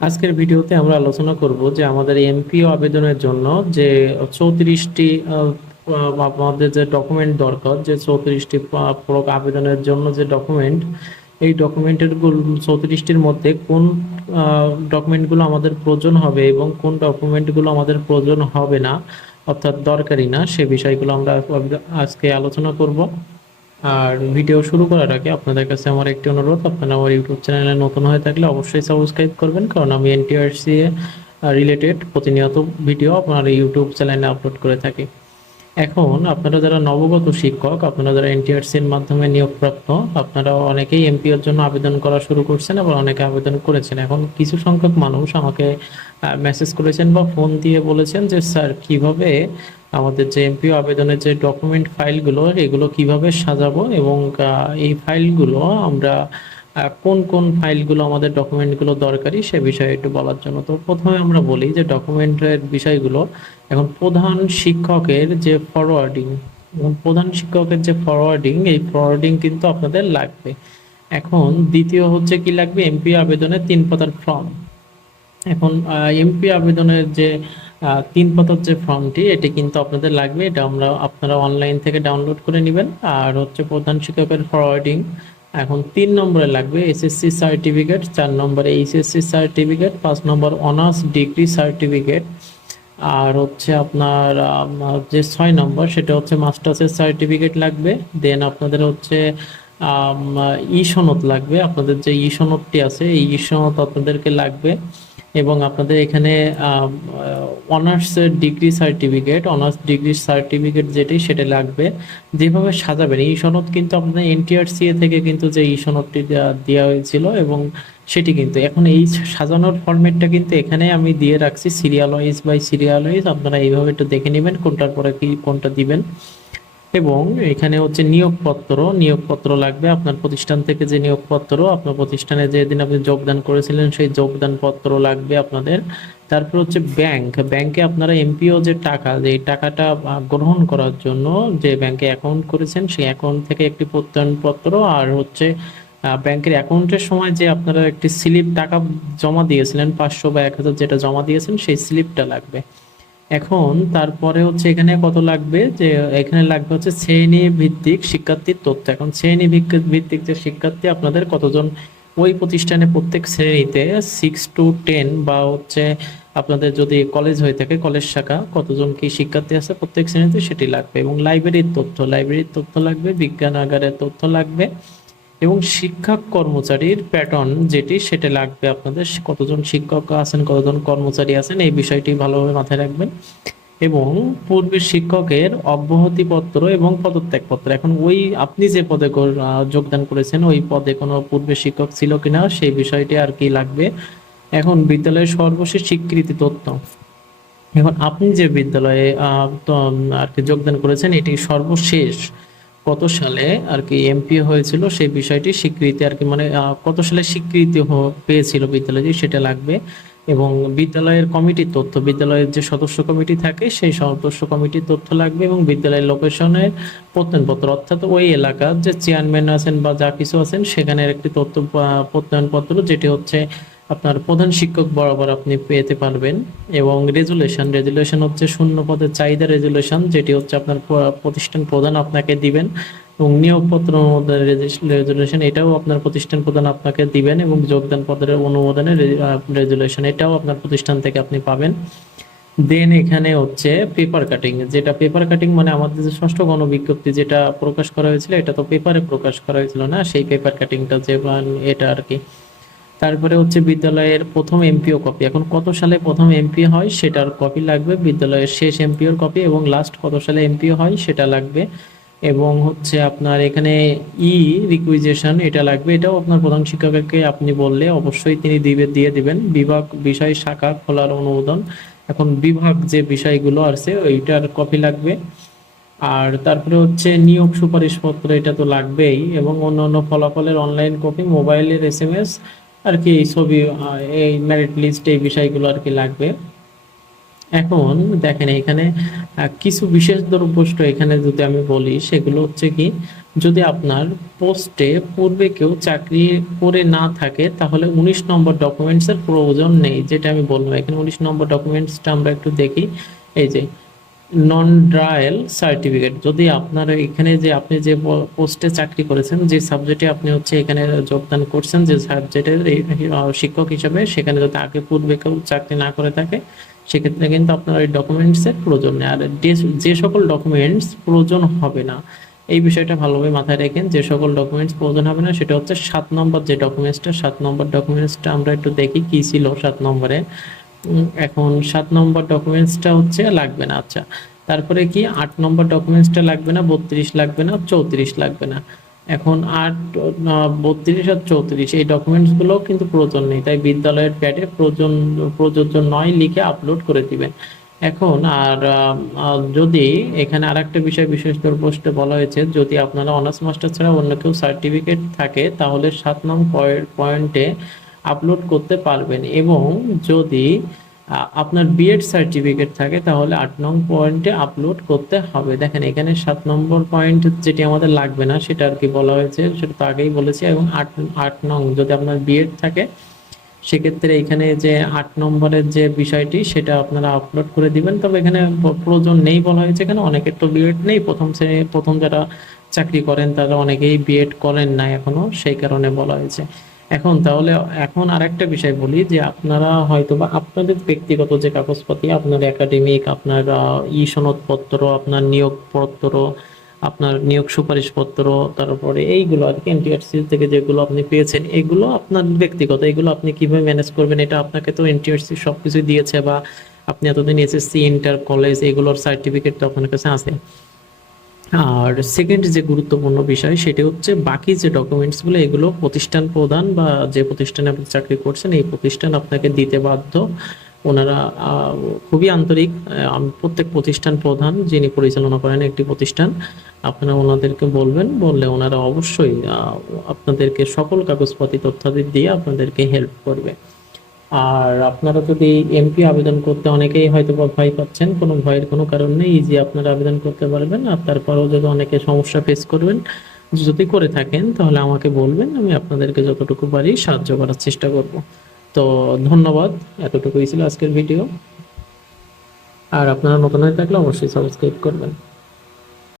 আজকের ভিডিওতে আমরা আলোচনা করব যে আমাদের এমপিও আবেদনের জন্য যে চৌত্রিশটি আমাদের যে ডকুমেন্ট দরকার, যে চৌত্রিশটি আবেদনের জন্য যে ডকুমেন্ট এই ডকুমেন্টের চৌত্রিশটির মধ্যে কোন ডকুমেন্টগুলো আমাদের প্রয়োজন হবে এবং কোন ডকুমেন্টগুলো আমাদের প্রয়োজন হবে না, অর্থাৎ দরকারি না, সে বিষয়গুলো আমরা আজকে আলোচনা করব। আর ভিডিও শুরু করার আগে আপনাদের কাছে আমার একটি অনুরোধ, আপনারা আমার ইউটিউব চ্যানেলে নতুন হয়ে থাকলে অবশ্যই সাবস্ক্রাইব করবেন, কারণ আমি এনটিআরসি রিলেটেড প্রতিনিয়ত ভিডিও আপনার ইউটিউব চ্যানেলে আপলোড করে থাকি। এখন আপনারা যারা নবগত শিক্ষক, আপনারা যারা এনটিআরসির মাধ্যমে নিয়োগপ্রাপ্ত, আপনারা অনেকেই এমপিওর জন্য আবেদন করা শুরু করছেন এবং অনেকে আবেদন করেছেন। এখন কিছু সংখ্যক মানুষ আমাকে মেসেজ করেছেন বা ফোন দিয়ে বলেছেন যে, স্যার, কীভাবে আমাদের যে এমপিও আবেদনের যে ডকুমেন্ট ফাইলগুলো এগুলো কীভাবে সাজাবো এবং এই ফাইলগুলো আমরা কোন কোন ফাইলগুলো আমাদের ডকুমেন্টগুলো দরকারি সে বিষয়ে একটু বলার জন্য। তো প্রথমে আমরা বলি যে ডকুমেন্টের বিষয়গুলো, এখন প্রধান শিক্ষকের যে ফরওয়ার্ডিং প্রধান শিক্ষকের যে ফরওয়ার্ডিং এই ফরওয়ার্ডিং কিন্তু আপনাদের লাগবে। এখন দ্বিতীয় হচ্ছে কি লাগবে? এমপি আবেদনের তিন পাতার ফর্ম এখন এমপি আবেদনের যে তিন পাতার যে ফর্মটি এটি কিন্তু আপনাদের লাগবে। এটা আমরা আপনারা অনলাইন থেকে ডাউনলোড করে নেবেন। আর হচ্ছে প্রধান শিক্ষকের ফরওয়ার্ডিং এখন তিন নম্বরে লাগবে এসএসসি সার্টিফিকেট চার নম্বরে এইচএসসি সার্টিফিকেট পাঁচ নম্বর অনার্স ডিগ্রি সার্টিফিকেট আর হচ্ছে আপনার যে ছয় নম্বর সেটা হচ্ছে মাস্টার্সের সার্টিফিকেট লাগবে দেন আপনাদের হচ্ছে ই সনদ লাগবে, আপনাদের যে ই সনদটি আছে, এই ই সনদ আপনাদেরকে লাগবে। এবং আপনাদের এখানে honours degree certificate honours degree certificate যেটি সেটা লাগবে। যেভাবে সাজাবেন, এই সনদ কিন্তু আপনাদের এনটিআরসিএ থেকে কিন্তু যে এই সনদটি দেওয়া হয়েছিল এবং সেটি কিন্তু। এখন এই সাজানোর ফরম্যাটটা কিন্তু এখানে আমি দিয়ে রাখছি serial wise by serial wise আপনারা এইভাবে একটু দেখে নেবেন, কোনটার পরে কি, কোনটা দিবেন। এবং এখানে হচ্ছে নিয়োগপত্র নিয়োগপত্র লাগবে আপনার প্রতিষ্ঠান থেকে যে নিয়োগপত্র, আপনার প্রতিষ্ঠানে যেদিন আপনি যোগদান করেছিলেন সেই যোগদান পত্র লাগবে আপনাদের। তারপর হচ্ছে ব্যাংক, ব্যাংকে আপনারা এমপিও যে টাকা, যে টাকাটা গ্রহণ করার জন্য যে ব্যাংকে অ্যাকাউন্ট করেছেন, সেই অ্যাকাউন্ট থেকে একটি প্রত্যয়নপত্র আর হচ্ছে ব্যাংকের অ্যাকাউন্টের সময় যে আপনারা একটি স্লিপ টাকা জমা দিয়েছিলেন, পাঁচশো বা এক হাজার যেটা জমা দিয়েছেন, সেই স্লিপটা লাগবে। এখন তারপরে হচ্ছে এখানে কত লাগবে? যে এখানে লাগবে হচ্ছে শ্রেণি ভিত্তিক শিক্ষার্থীর তথ্য। এখন শ্রেণি ভিত্তিক যে শিক্ষার্থী আপনাদের কতজন? ওই প্রতিষ্ঠানে প্রত্যেক শ্রেণীতে সিক্স টু টেন বা হচ্ছে আপনাদের যদি কলেজ হয়ে থাকে কলেজ শাখা, কতজন কি শিক্ষার্থী আছে প্রত্যেক শ্রেণীতে সেটি লাগবে এবং লাইব্রেরির তথ্য। লাইব্রেরির তথ্য লাগবে বিজ্ঞানাগারের তথ্য লাগবে। এবং শিক্ষক কর্মচারীর প্যাটার্ন যেটি, সেটা লাগবে আপনাদের কতজন শিক্ষক আছেন, কতজন কর্মচারী আছেন, এই বিষয়টি ভালোভাবে মাথায় রাখবেন। এবং পূর্বের শিক্ষকের অব্যাহতিপত্র এবং পদত্যাগপত্র। এখন ওই আপনি যে পদে যোগদান করেছেন, ওই পদে কোনো পূর্বের শিক্ষক ছিল কিনা, সেই বিষয়টি আর কি লাগবে। এখন বিদ্যালয়ের সর্বশেষ স্বীকৃতি তথ্য। এখন আপনি যে বিদ্যালয়ে আর কি যোগদান করেছেন, এটি সর্বশেষ কত সালে আর কি এমপি হয়েছিল সেই বিষয়টি স্বীকৃতি আর কি মানে কত সালে স্বীকৃতি পেয়েছিল বিদ্যালয়টি সেটা লাগবে। এবং বিদ্যালয়ের কমিটির তথ্য, বিদ্যালয়ের যে সদস্য কমিটি থাকে সেই সদস্য কমিটির তথ্য লাগবে এবং বিদ্যালয়ের লোকেশনের প্রত্যয়নপত্র অর্থাৎ ওই এলাকার যে চেয়ারম্যান আছেন বা যা কিছু আছেন সেখানের একটি তথ্য প্রত্যয়নপত্র যেটি হচ্ছে আপনার প্রধান শিক্ষক বরাবর আপনি পেতে পারবেন এবং রেজুলেশন রেজুলেশন হচ্ছে শূন্য পদের চাহিদা রেজুলেশন, যেটি হচ্ছে আপনার প্রতিষ্ঠান প্রধান আপনাকে দিবেন এবং নিয়োগপত্র অনুমোদনের রেজুলেশন, এটাও আপনার প্রতিষ্ঠান প্রধান আপনাকে দিবেন এবং যোগদান পদের অনুমোদনের রেজুলেশন, এটাও আপনার প্রতিষ্ঠান থেকে আপনি পাবেন। দেন এখানে হচ্ছে পেপার কাটিং, যেটা পেপার কাটিং মানে আমাদের যে ষষ্ঠ গণবিজ্ঞপ্তি যেটা প্রকাশ করা হয়েছিল, এটা তো পেপারে প্রকাশ করা হয়েছিল না? সেই পেপার কাটিংটা যে এটা আর কি। তারপরে হচ্ছে বিদ্যালয়ের প্রথম এমপিও কপি এখন কত সালে প্রথম এমপি হয় সেটার কপি লাগবে। বিদ্যালয়ের শেষ এমপিওর কপি এবং লাস্ট কত সালে এমপিও হয় সেটা লাগবে। এবং হচ্ছে আপনার এখানে ই রিকুইজেশন এটা লাগবে। এটাও আপনার প্রধান শিক্ষককে আপনি বললে অবশ্যই তিনি দিবে দিয়ে দিবেন। বিভাগ, বিষয়, শাখা খোলার অনুমোদন। এখন বিভাগ যে বিষয়গুলো আছে ওইটার কপি লাগবে। আর তারপরে হচ্ছে নিয়োগ সুপারিশপত্র এটা তো লাগবেই এবং অন্যান্য ফলাফলের অনলাইন কপি মোবাইলের এস এম এস আর কি ছবি এই মেরিট লিস্ট এই বিষয়গুলো আর কি লাগবে। এখন দেখেন এখানে কিছু বিশেষ দ্রব্যষ্ট এখানে যদি আমি বলি, সেগুলো হচ্ছে কি, যদি আপনার পোস্টে পূর্বে কেউ চাকরি করে না থাকে, তাহলে উনিশ নম্বর ডকুমেন্টসের প্রয়োজন নেই, যেটা আমি বললাম। এখানে উনিশ নম্বর ডকুমেন্টসটা আমরা একটু দেখি। এই যে নন ড্রায়াল সার্টিফিকেট যদি আপনার এখানে যে আপনি যে পোস্টে চাকরি করেছেন, যে সাবজেক্টে আপনি হচ্ছে এখানে যোগদান করছেন, যে সাবজেক্টের শিক্ষক হিসাবে, সেখানে যদি আগে পূর্বে কেউ চাকরি না করে থাকে, সেক্ষেত্রে কিন্তু আপনার ওই ডকুমেন্টসের প্রয়োজন নেই। আর যে- সকল ডকুমেন্টস প্রয়োজন হবে না, এই বিষয়টা ভালোভাবে মাথায় রাখেন, যে সকল ডকুমেন্টস প্রয়োজন হবে না, সেটা হচ্ছে সাত নম্বর যে ডকুমেন্টসটা সাত নম্বর ডকুমেন্টসটা আমরা একটু দেখি, কি ছিল সাত নম্বরে। এখন সাত নম্বর ডকুমেন্টসটা হচ্ছে লাগবে না আচ্ছা। তারপরে কি, আট নম্বর ডকুমেন্টসটা লাগবে না, বত্রিশ লাগবে না, চৌত্রিশ লাগবে না। এখন আট বত্রিশ আর চৌত্রিশ, এই ডকুমেন্টসগুলো কিন্তু প্রয়োজন নেই। তাই বিদ্যালয়ের প্যাডে প্রয়োজন, প্রযোজ্য নয় লিখে আপলোড করে দিবেন। এখন আর যদি এখানে আর একটা বিষয় বিশেষ করে পোস্টে বলা হয়েছে, যদি আপনারা অনার্স মাস্টার ছাড়া অন্য কেউ সার্টিফিকেট থাকে, তাহলে সাত নং পয়েন্টে আপলোড করতে পারবেন এবং যদি আপনার বিএড সার্টিফিকেট থাকে, তাহলে আট নং পয়েন্টে আপলোড করতে হবে। দেখেন, এখানে সাত নম্বর পয়েন্ট যেটি আমাদের লাগবে না, সেটা আর কি বলা হয়েছে, সেটা তো আগেই বলেছি, এবং আট আট নং যদি আপনার বিএড থাকে, সেক্ষেত্রে এখানে যে আট নম্বরের যে বিষয়টি, সেটা আপনারা আপলোড করে দিবেন। তবে এখানে প্রয়োজন নেই বলা হয়েছে এখানে, অনেকের তো বিএড নেই, প্রথম শ্রেণি, প্রথম যারা চাকরি করেন, তারা অনেকেই বিএড করেন না এখনও, সেই কারণে বলা হয়েছে। এখন তাহলে এখন আরেকটা বিষয় বলি যে আপনারা হয়তো বা আপনাদের ব্যক্তিগত যে কাগজপাতি আপনার একাডেমিক আপনার ই সনদপত্র, আপনার নিয়োগপত্র, আপনার নিয়োগ সুপারিশপত্র, তারপরে এইগুলো আর কি এনটিআরসি থেকে যেগুলো আপনি পেয়েছেন, এগুলো আপনার ব্যক্তিগত, এগুলো আপনি কীভাবে ম্যানেজ করবেন এটা আপনাকে তো এনটিআরসি সবকিছু দিয়েছে বা আপনি এতদিন এসএসসি ইন্টার কলেজ এগুলোর সার্টিফিকেট তো আপনার কাছে আছে। আর সেকেন্ড যে গুরুত্বপূর্ণ বিষয় সেটা হচ্ছে বাকি যে ডকুমেন্টসগুলো এগুলো প্রতিষ্ঠান প্রধান বা যে প্রতিষ্ঠানে আপনি চাকরি করছেন, এই প্রতিষ্ঠান আপনাকে দিতে বাধ্য। ওনারা খুবই আন্তরিক প্রত্যেক প্রতিষ্ঠান প্রধান যিনি পরিচালনা করেন একটি প্রতিষ্ঠান, আপনারা ওনাদেরকে বলবেন, বললে ওনারা অবশ্যই আপনাদেরকে সকল কাগজপাতি, তথ্যাদি দিয়ে আপনাদেরকে হেল্প করবে। আর আপনারা যদি এমপি আবেদন করতে অনেকেই হয়তো ভয় পাচ্ছেন, কোনো ভয়ের কোনো কারণ নেই ইজি আপনারা আবেদন করতে পারবেন। আর তারপরেও যদি অনেকে সমস্যা ফেস করবেন, যদি করে থাকেন, তাহলে আমাকে বলবেন, আমি আপনাদেরকে যতটুকু পারি সাহায্য করার চেষ্টা করব। তো ধন্যবাদ, এতটুকুই ছিল আজকের ভিডিও। আর আপনারা নতুন হয়ে থাকলে অবশ্যই সাবস্ক্রাইব করবেন।